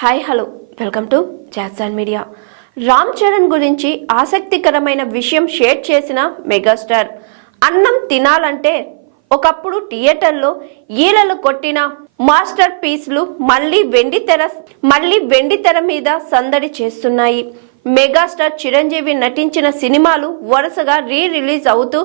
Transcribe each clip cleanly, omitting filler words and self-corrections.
Hi hello welcome to Jackson media. Ram Charan గురించి ఆసక్తికరమైన విషయం షేర్ చేసిన మెగాస్టార్. అన్నం తినాలంటే ఒకప్పుడు థియేటర్లో ఈలలు కొట్టిన మాస్టర్ పీస్లు మళ్ళీ వెండితెర మీద సందడి చేస్తున్నాయి. మెగాస్టార్ చిరంజీవి నటించిన సినిమాలు వరుసగా రిలీజ్ అవుతూ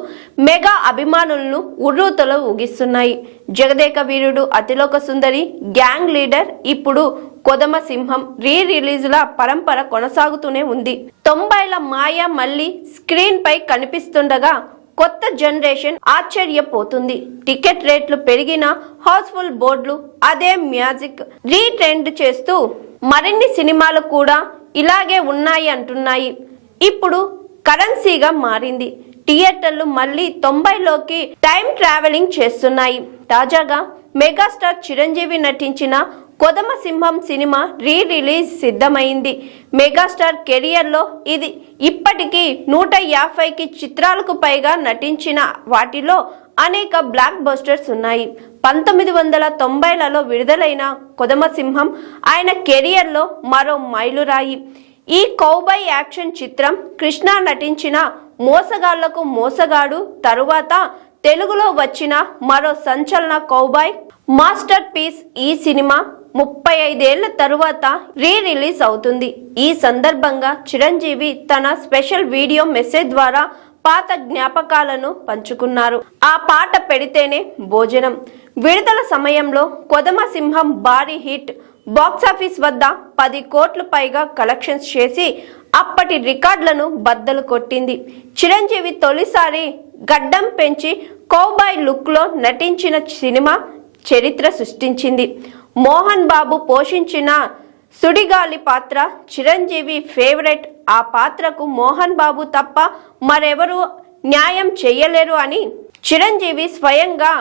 మెగా అభిమానులను ఉర్రూతలో ఊగిస్తున్నాయి. జగదేక వీరుడు, అతిలోక సుందరి, గ్యాంగ్ లీడర్, ఇప్పుడు కొదమ సింహం రిలీజ్ల పరంపర కొనసాగుతూనే ఉంది. 90ల మాయ మళ్ళీ స్క్రీన్ పై కనిపిస్తుండగా కొత్త జనరేషన్ ఆశ్చర్యపోతుంది. టికెట్ రేట్లు పెరిగిన హౌస్ఫుల్ బోర్డులు అదే మ్యాజిక్ రీట్రెండ్ చేస్తూ మరిన్ని సినిమాలు కూడా ఇలాగే ఉన్నాయి అంటున్నాయి. ఇప్పుడు కరెన్సీగా మారింది. థియేటర్లు మళ్ళీ 90లోకి టైం ట్రావెలింగ్ చేస్తున్నాయి. తాజాగా మెగాస్టార్ చిరంజీవి నటించిన కొదమ సింహం సినిమా రిలీజ్ సిద్ధమైంది. మెగాస్టార్ కెరియర్లో ఇది ఇప్పటికీ 150కి చిత్రాలకు పైగా నటించిన వాటిలో అనేక బ్లాక్ బస్టర్స్ ఉన్నాయి. 1990లలో విడుదలైన కొదమ సింహం ఆయన కెరియర్లో మరో మైలురాయి. ఈ కౌబాయ్ యాక్షన్ చిత్రం కృష్ణ నటించిన మోసగాళ్లకు మోసగాడు తరువాత తెలుగులో వచ్చిన మరో సంచలన కౌబాయ్ మాస్టర్ పీస్. ఈ సినిమా 35 ఏళ్ల తరువాత రిలీజ్ అవుతుంది. ఈ సందర్భంగా చిరంజీవి తన స్పెషల్ వీడియో మెసేజ్ ద్వారా పాత జ్ఞాపకాలను పంచుకున్నారు. ఆ పాట పెడితేనే భోజనం విడుదల సమయంలో కొదమ సింహం భారీ హిట్. బాక్సాఫీస్ వద్ద 10 కోట్ల పైగా కలెక్షన్స్ చేసి అప్పటి రికార్డులను బద్దలు కొట్టింది. చిరంజీవి తొలిసారి గడ్డం పెంచి కౌబాయ్ లుక్లో నటించిన సినిమా చరిత్ర సృష్టించింది. మోహన్ బాబు పోషించిన సుడిగాలి పాత్ర చిరంజీవి ఫేవరెట్. ఆ పాత్రకు మోహన్ బాబు తప్ప మరెవరూ న్యాయం చేయలేరు అని చిరంజీవి స్వయంగా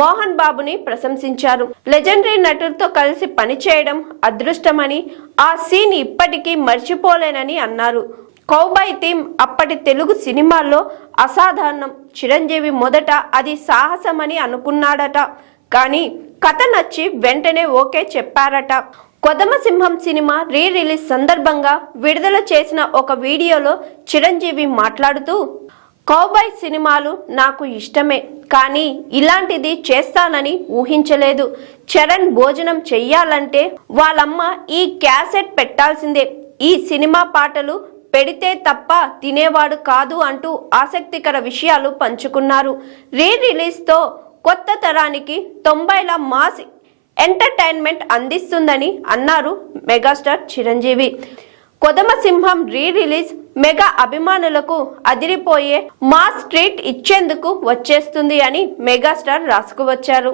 మోహన్ బాబుని ప్రశంసించారు. లెజెండరీ నటుడితో కలిసి పనిచేయడం అదృష్టమని, ఆ సీన్ ఇప్పటికీ మర్చిపోలేనని అన్నారు. కౌబాయ్ థీమ్ అప్పటి తెలుగు సినిమాల్లో అసాధారణం. చిరంజీవి మొదట అది సాహసమని అనుకున్నాడట, కానీ కథ నచ్చి వెంటనే ఓకే చెప్పారట. కొదమ సింహం సినిమా రిలీజ్ సందర్భంగా విడుదల చేసిన ఒక వీడియోలో చిరంజీవి మాట్లాడుతూ, కౌబాయ్ సినిమాలు నాకు ఇష్టమే, కానీ ఇలాంటిది చేస్తానని ఊహించలేదు. చరణ్ భోజనం చెయ్యాలంటే వాళ్ళమ్మ ఈ క్యాసెట్ పెట్టాల్సిందే. ఈ సినిమా పాటలు పెడితే తప్ప తినేవాడు కాదు అంటూ ఆసక్తికర విషయాలు పంచుకున్నారు. రిలీజ్తో కొత్త తరానికి 90ల మాస్ ఎంటర్టైన్మెంట్ అందిస్తుందని అన్నారు మెగాస్టార్ చిరంజీవి. కొదమ సింహం రిలీజ్ మెగా అభిమానులకు అదిరిపోయే మాస్ ట్రీట్ ఇచ్చేందుకు వచ్చేస్తుంది అని మెగాస్టార్ రాసుకువచ్చారు.